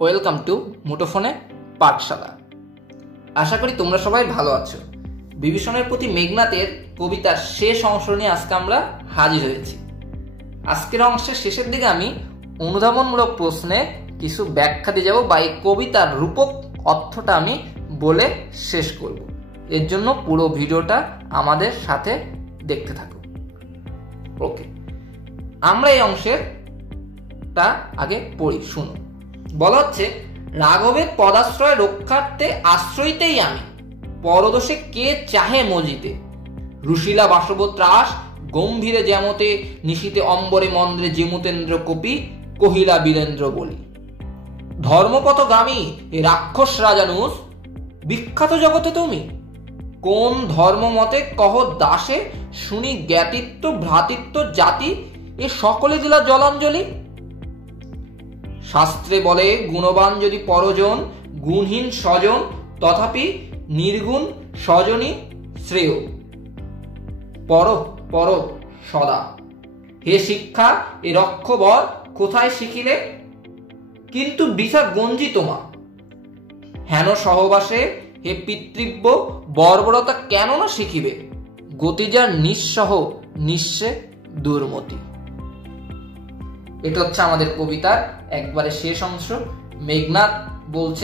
Welcome to মুঠোফোনে পাঠশালা। আশা করি তোমরা সবাই ভালো আছো। বিভীষণের প্রতি মেঘনাথের কবিতার শেষ অংশ নিয়ে আজকে আমরা হাজির হয়েছি। আজকের অংশের শেষের দিকে আমি অনুধাবনমূলক প্রশ্নে কিছু ব্যাখ্যা দিয়ে যাব বা এই কবিতার রূপক অর্থটা আমি বলে শেষ করব। এর জন্য পুরো ভিডিওটা আমাদের সাথে দেখতে থাকো। ওকে, আমরা এই অংশেরটা আগে পড়ি, শুনো। বলা হচ্ছে, রাঘবের পদাশ্রয় রক্ষার্থে আশ্রয়তেই আমি, পরদোষে কে চাহে মজিতে। রুশিলা বাসব ত্রাস, গম্ভীরে যেমতে নিশীতে অম্বরে মন্দ্রে জিমুতেন্দ্র কপি, কহিলা বীরেন্দ্র বলি। ধর্মপথগামী এ রাক্ষস রাজানুষ, বিখ্যাত জগতে তুমি। কোন ধর্মমতে কহ দাসে, শুনি জ্ঞাতিত্ব ভ্রাতৃত্ব জাতি, এ সকলে দিলা জলাঞ্জলি। শাস্ত্রে বলে, গুণবান যদি পরজন, গুণহীন স্বজন, তথাপি নির্গুণ স্বজনই শ্রেয়। পর পর সদা, হে শিক্ষা এ রক্ষবর কোথায় শিখিলে, কিন্তু বৃথা গঞ্জি তোমা। হেন সহবাসে হে পিতৃব্য বর্বরতা কেন না শিখিবে, গতিজার নিঃসহ নিঃস্বে দুর্মতি। এটা হচ্ছে আমাদের কবিতার একবারে শেষ অংশ। মেঘনাথ বলছে,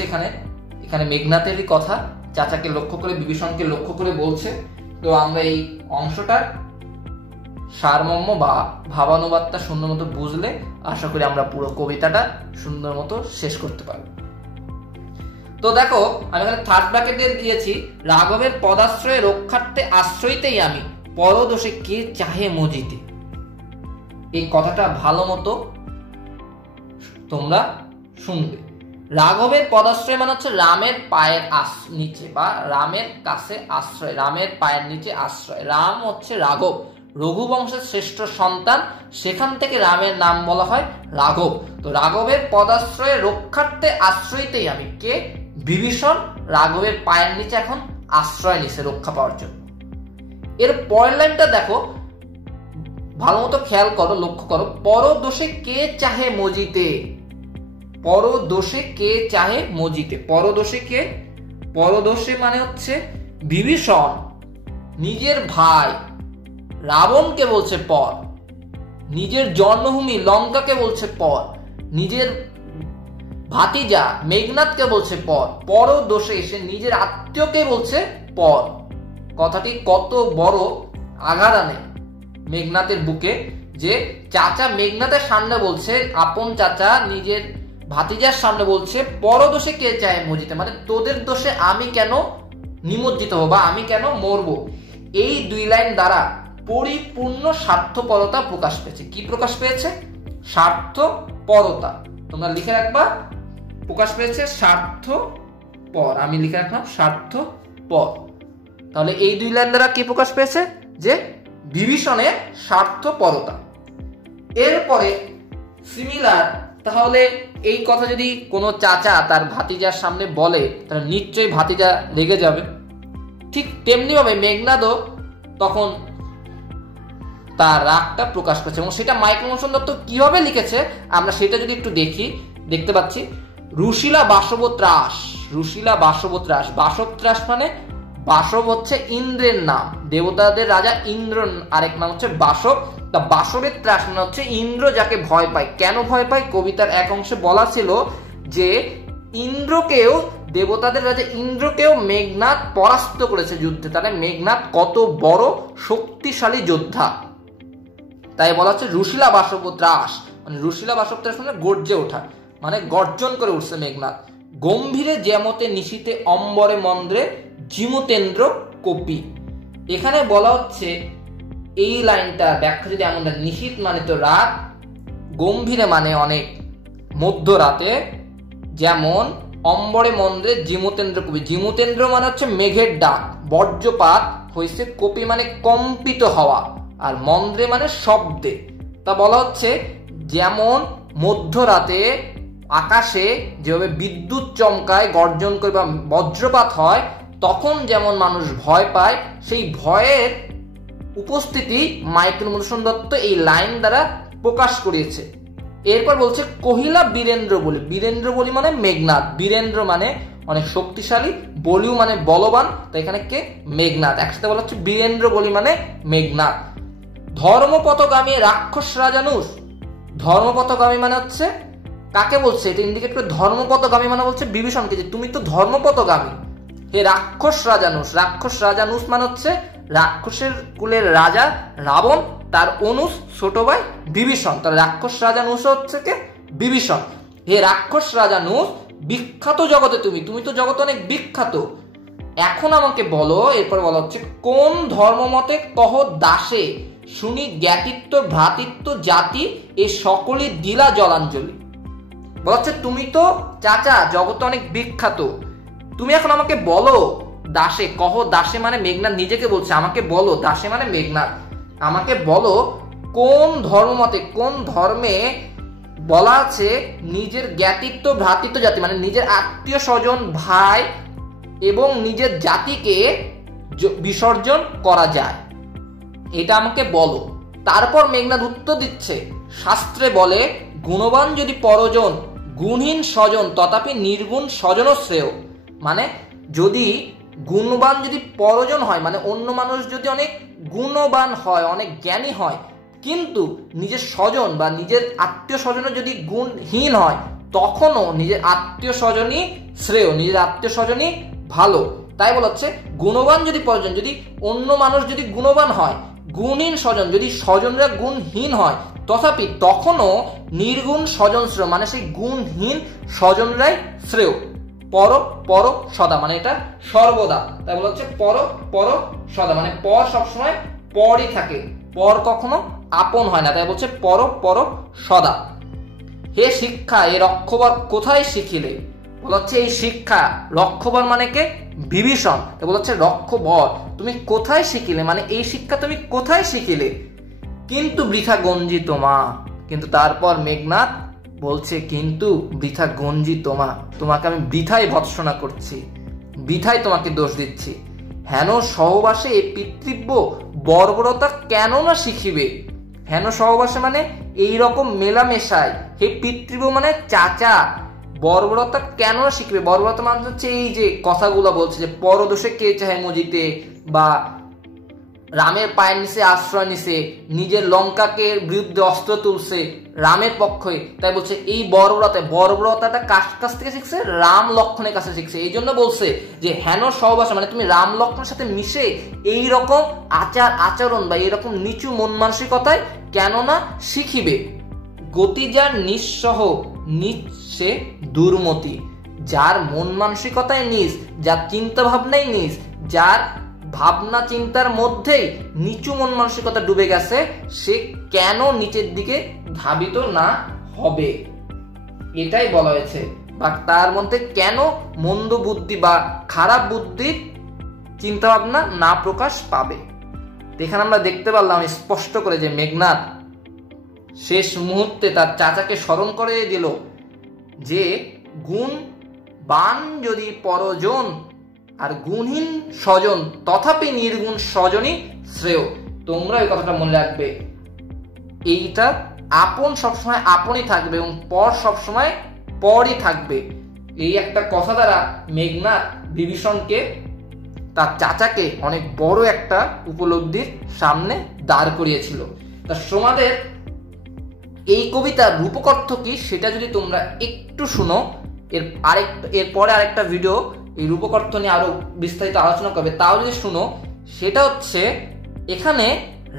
এখানে মেঘনাথেরই কথা, চাচাকে লক্ষ্য করে, বিভীষণকে লক্ষ্য করে বলছে। তো আমরা এই অংশটার সারমর্ম বা ভাবানুবাদটা সুন্দর মতো বুঝলে আশা করি আমরা পুরো কবিতাটা সুন্দর মতো শেষ করতে পারবো। তো দেখো, আমি এখানে থার্ড ব্র্যাকেটে দিয়েছি, রাঘবের পদাশ্রয়ে রক্ষার্থে আশ্রয়তেই আমি, পরদোষে কে চাহে মজিতে। এই কথাটা ভালো মতো তোমরা শুনবে। রাঘবের পদাশ্রয় মানে হচ্ছে রামের পায়ের নিচে বা রামের কাছে আশ্রয়, রামের পায়ের নিচে আশ্রয়। রাম হচ্ছে রাঘব, রঘুবংশের শ্রেষ্ঠ সন্তান, সেখান থেকে রামের নাম বলা হয় রাঘব। তো রাঘবের পদাশ্রয়ে রক্ষার্থে আশ্রয়তেই আমি, কে? বিভীষণ রাঘবের পায়ের নিচে এখন আশ্রয় নিছে রক্ষা পাওয়ার জন্য। এর পরের লাইনটা দেখো, ভালো মতো খেয়াল করো, লক্ষ্য করো। পরদোষে কে চাহে মজিতে, পরদোষে কে চাহে মজিতে। পরদোষে কে? পরদোষে মানে হচ্ছে বিভীষণ নিজের ভাই রাবণকে বলছে পর, নিজের জন্মভূমি লঙ্কাকে বলছে পর, নিজের ভাতিজা মেঘনাথকে বলছে পর। পরদোষে এসে নিজের আত্মীয়কে বলছে পর। কথাটি কত বড় আঘাত আনে মেঘনাথের বুকে, যে চাচা মেঘনাথের সামনে বলছে, আপন চাচা নিজের ভাতিজার সামনে বলছে পরদোষে কে চায় মজিতে, মানে তোদের দোষে আমি কেন নিমজ্জিত হব বা আমি কেন মরবো। এই দুই লাইন দ্বারা পরিপূর্ণ স্বার্থপরতা প্রকাশ পেয়েছে। কি প্রকাশ পেয়েছে? স্বার্থপরতা। তোমরা লিখে রাখবা, প্রকাশ পেয়েছে স্বার্থপর। আমি লিখে রাখলাম স্বার্থপর। তাহলে এই দুই লাইন দ্বারা কি প্রকাশ পেয়েছে? যে বিভীষণের স্বার্থপরতা। এরপরে সিমিলার, তাহলে এই কথা যদি কোনো চাচা তার ভাতিজার সামনে বলে, তাহলে নিশ্চয়ই ভাতিজা রেগে যাবে। ঠিক তেমনি ভাবে মেঘনাদও তখন তার রাগটা প্রকাশ করছে, এবং সেটা মাইকেল দত্ত কিভাবে লিখেছে আমরা সেটা যদি একটু দেখতে পাচ্ছি। রুশিলা বাসব ত্রাস, রুশিলা বাসব ত্রাস। বাসব ত্রাস মানে, বাসব হচ্ছে ইন্দ্রের নাম, দেবতাদের রাজা ইন্দ্র আরেক নাম হচ্ছে বাসব। তা বাসবের ত্রাস মানে হচ্ছে ইন্দ্র যাকে ভয় পায়। কেন ভয় পায়? কবিতার এক অংশে বলা ছিল যে ইন্দ্রকেও, দেবতাদের রাজা ইন্দ্রকেও মেঘনাথ পরাস্ত করেছে যুদ্ধে। তাহলে মেঘনাথ কত বড় শক্তিশালী যোদ্ধা, তাই বলা হচ্ছে রুশিলা বাসব ত্রাস। মানে রুশিলা বাসব ত্রাস মানে গর্জে ওঠা, মানে গর্জন করে উঠছে মেঘনাথ। গম্ভীরে যেমতে নিশীতে অম্বরে মন্দ্রে জিমুতেন্দ্র কপি। এখানে বলা হচ্ছে, এই লাইনটা ব্যাখ্যা যদি এমন, নিশীত মানে তো রাত, গম্ভীরে মানে অনেক, মধ্যরাতে, যেমন অম্বরে মন্দ্রে জিমুতেন্দ্র কপি। জিমুতেন্দ্র মানে হচ্ছে মেঘের ডাক, বজ্রপাত হয়েছে, কপি মানে কম্পিত হওয়া, আর মন্দ্রে মানে শব্দে। তা বলা হচ্ছে, যেমন মধ্যরাতে আকাশে যেভাবে বিদ্যুৎ চমকায়, গর্জন করে বা বজ্রপাত হয়, তখন যেমন মানুষ ভয় পায়, সেই ভয়ের উপস্থিতি মাইকেল মধুসূদন দত্ত এই লাইন দ্বারা প্রকাশ করিয়েছে। এরপর বলছে কহিলা বীরেন্দ্র বলি। বীরেন্দ্র বলি মানে মেঘনাদ, বীরেন্দ্র মানে অনেক শক্তিশালী, বলিও মানে বলবান, তো এখানে কে? মেঘনাদ। একসাথে বলা হচ্ছে বীরেন্দ্র বলি মানে মেঘনাদ। ধর্মপথগামী রাক্ষস রাজানুষ। ধর্মপথগামী মানে হচ্ছে কাকে বলছে? এটা ইন্ডিকেট করে ধর্মপথগামী মানে বলছে বিভীষণকে, যে তুমি তো ধর্মপথগামী হে রাক্ষস রাজানুষ। রাক্ষস রাজানুষ মানে হচ্ছে রাক্ষসের কুলের রাজা রাবণ, তার অনুষ ছোট ভাই বিভীষণ। তার রাক্ষস রাজানুষ হচ্ছে কে? বিভীষণ। হে রাক্ষস রাজানুষ, বিখ্যাত জগতে তুমি, তুমি তো জগতে অনেক বিখ্যাত। এখন আমাকে বলো, এরপর বলা হচ্ছে কোন ধর্মমতে কহ দাসে শুনি জ্ঞাতিত্ব ভ্রাতৃত্ব জাতি এ সকলে দিলা জলাঞ্জলি। বলা হচ্ছে তুমি তো চাচা জগতে অনেক বিখ্যাত, তুমি এখন আমাকে বলো দাসে, কহ দাসে মানে মেঘনাদ নিজেকে বলছে, আমাকে বলো, দাসে মানে মেঘনাদ, আমাকে বলো কোন ধর্মমতে, কোন ধর্মে বলা আছে নিজের জ্ঞাতিত্ব ভ্রাতৃত্ব জাতি মানে নিজের আত্মীয় স্বজন ভাই এবং নিজের জাতিকে বিসর্জন করা যায়, এটা আমাকে বলো। তারপর মেঘনাদ উত্তর দিচ্ছে শাস্ত্রে বলে গুণবান যদি পরজন গুণহীন স্বজন তথাপি নির্গুণ স্বজন শ্রেয়। মানে যদি গুণবান যদি পরজন হয়, মানে অন্য মানুষ যদি অনেক গুণবান হয়, অনেক জ্ঞানী হয়, কিন্তু নিজের স্বজন বা নিজের আত্মীয় স্বজনের যদি গুণহীন হয়, তখনও নিজের আত্মীয় স্বজনই শ্রেয়, নিজের আত্মীয় স্বজনই ভালো। তাই বলা হচ্ছে গুণবান যদি পরজন, যদি অন্য মানুষ যদি গুণবান হয়, গুণহীন স্বজন যদি স্বজনরা গুণহীন হয়, তথাপি তখনও নির্গুণ স্বজন শ্রেয়, মানে সেই গুণহীন স্বজনরাই শ্রেয়। পর পর সদা মানে এটা সর্বদা, তাই বলা হচ্ছে পর পর সদা মানে পর সবসময় পরই থাকে, পর কখনো আপন হয় না, তাই বলছে পর পর সদা। হে শিক্ষা এ রক্ষবর কোথায় শিখিলে। বলা হচ্ছে এই শিক্ষা, রক্ষবর মানে কে? বিভীষণ। তাই বলা হচ্ছে রক্ষবর তুমি কোথায় শিখিলে, মানে এই শিক্ষা তুমি কোথায় শিখিলে। কিন্তু বৃথা গঞ্জি তোমা, কিন্তু তারপর মেঘনাদ বলছে কিন্তু বৃথা গঞ্জি তোমা, তোমাকে আমি বৃথাই ভৎসনা করছি, বৃথাই তোমাকে দোষ দিচ্ছি। হেন সহবাসে এই পিতৃব্য বর্বরতা কেন না শিখিবে। হেন সহবাসে মানে এইরকম মেলামেশায়, হে পিতৃব্য মানে চাচা, বর্বরতা কেন না শিখবে। বর্বরতা মানে হচ্ছে এই যে কথাগুলো বলছে যে পরদোষে কে চাহে মজিতে, বা রামের পায়ের নিচে আশ্রয় নিছে, নিজের লঙ্কাকে বিরুদ্ধে অস্ত্র তুলছে রামের পক্ষে, তাই বলছে এই বর্বরতাটা কাছ থেকে শিখছে, রাম লক্ষণের কাছে শিখছে। এই জন্য বলছে যে হেন সহবাস মানে তুমি রাম লক্ষণের সাথে মিশে এই রকম আচরণ বা এইরকম নিচু মন মানসিকতায় কেন না শিখিবে। গতি যার নিঃসহ নিঃসে দুর্মতি, যার মন মানসিকতায় নিজ, যার চিন্তা ভাবনাই নিজ, যার ভাবনা চিন্তার মধ্যেই নিচু মন মানসিকতা ডুবে গেছে, সে কেন নিচের দিকে ধাবিত না হবে, এটাই বলা হয়েছে। বা তার মধ্যে কেন মন্দ বুদ্ধি বা খারাপ বুদ্ধির চিন্তা ভাবনা না প্রকাশ পাবে। এখানে আমরা দেখতে পারলাম স্পষ্ট করে যে মেঘনাদ শেষ মুহূর্তে তার চাচাকে স্মরণ করে দিল যে গুণবান যদি পরজন আর গুণহীন স্বজন তথাপি নির্গুণ স্বজনই শ্রেয়। তোমরা এই কথাটা মনে রাখবে, এইটা আপন সবসময় আপনই থাকবে এবং পর সবসময় পরই থাকবে। এই একটা কথা দ্বারা মেঘনাদ বিভীষণকে, তার চাচাকে অনেক বড় একটা উপলব্ধির সামনে দাঁড় করিয়েছিল। তা তোমাদের এই কবিতার রূপক অর্থ কি সেটা যদি তোমরা একটু শুনো, এরপরে আরেকটা ভিডিও এই রূপক অর্থ নিয়ে আরো বিস্তারিত আলোচনা করবে, তাও যদি শুনো, সেটা হচ্ছে এখানে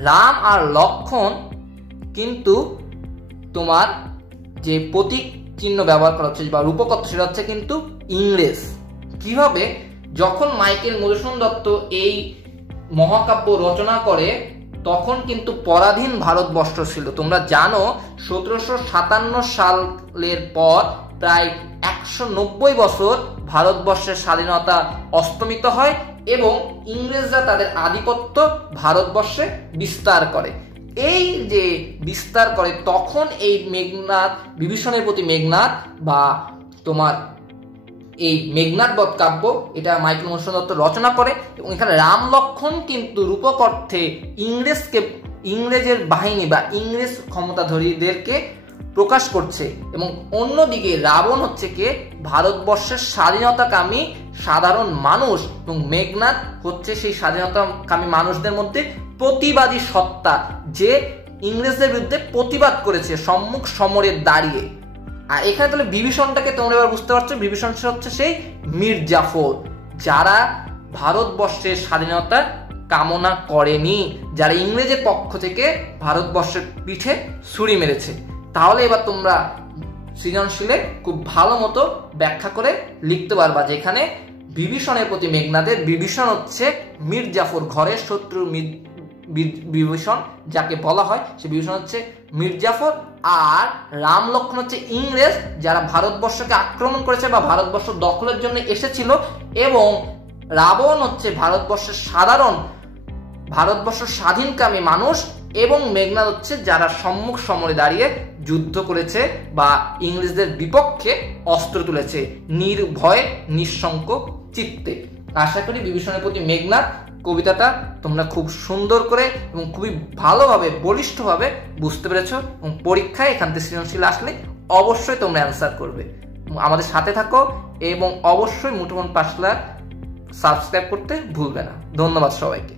রাম আর লক্ষণ কিন্তু তোমার যে প্রতীক চিহ্ন ব্যবহার করা হচ্ছে বা রূপক অর্থ সেটা হচ্ছে কিন্তু ইংরেজ। কিভাবে? যখন মাইকেল মধুসূদন দত্ত এই মহাকাব্য রচনা করে তখন কিন্তু পরাধীন ভারতবর্ষ ছিল। তোমরা জানো 1757 সালের পর প্রায় 190 বছর ভারতবর্ষের স্বাধীনতা অস্তমিত হয় এবং ইংরেজরা তাদের আধিপত্য ভারতবর্ষে বিস্তার করে। এই যে বিস্তার করে তখন এই মেঘনাদ, বিভীষণের প্রতি মেঘনাদ বা তোমার এই মেঘনাদ বধ কাব্য, এটা মাইকেল মধুসূদন দত্ত রচনা করে এবং এখানে রাম লক্ষণ কিন্তু রূপক অর্থে ইংরেজের বাহিনী বা ইংরেজ ক্ষমতাধরীদেরকে প্রকাশ করছে, এবং অন্যদিকে রাবণ হচ্ছে কে ভারতবর্ষের স্বাধীনতাকামী সাধারণ মানুষ, এবং মেঘনাদ হচ্ছে সেই স্বাধীনতাকামী মানুষদের মধ্যে প্রতিবাদী সত্তা, যে ইংরেজদের বিরুদ্ধে প্রতিবাদ করেছে সম্মুখ সমরে দাঁড়িয়ে। আর এখানে তাহলে বিভীষণটাকে তোমরা এবার বুঝতে পারছো, বিভীষণ হচ্ছে সেই মীর জাফর, যারা ভারতবর্ষের স্বাধীনতা কামনা করেনি, যারা ইংরেজের পক্ষ থেকে ভারতবর্ষের পিঠে ছুরি মেরেছে। তাহলে এবার তোমরা সৃজনশীলে খুব ভালো মতো ব্যাখ্যা করে লিখতে পারবা, যেখানে বিভীষণের প্রতি মেঘনাদের, বিভীষণ হচ্ছে মীর জাফর, ঘরের শত্রু বিভীষণ যাকে বলা হয়, সে বিভীষণ হচ্ছে মীর জাফর, আর রাম লক্ষ্মণ হচ্ছে ইংরেজ, যারা ভারতবর্ষকে আক্রমণ করেছে বা ভারতবর্ষ দখলের জন্য এসেছিল, এবং রাবণ হচ্ছে ভারতবর্ষের স্বাধীনকামী মানুষ, এবং মেঘনাদ হচ্ছে যারা সম্মুখ সমরে দাঁড়িয়ে যুদ্ধ করেছে বা ইংরেজদের বিপক্ষে অস্ত্র তুলেছে নির্ভয়ে নিঃশঙ্ক চিত্তে। আশা করি বিভীষণের প্রতি মেঘনাদ কবিতাটা তোমরা খুব সুন্দর করে এবং খুবই ভালোভাবে বলিষ্ঠভাবে বুঝতে পেরেছো, এবং পরীক্ষায় এখান থেকে সৃজনশীল আসলে অবশ্যই তোমরা অ্যান্সার করবে। আমাদের সাথে থাকো এবং অবশ্যই মুঠোফোন পাঠশালা সাবস্ক্রাইব করতে ভুলবে না। ধন্যবাদ সবাইকে।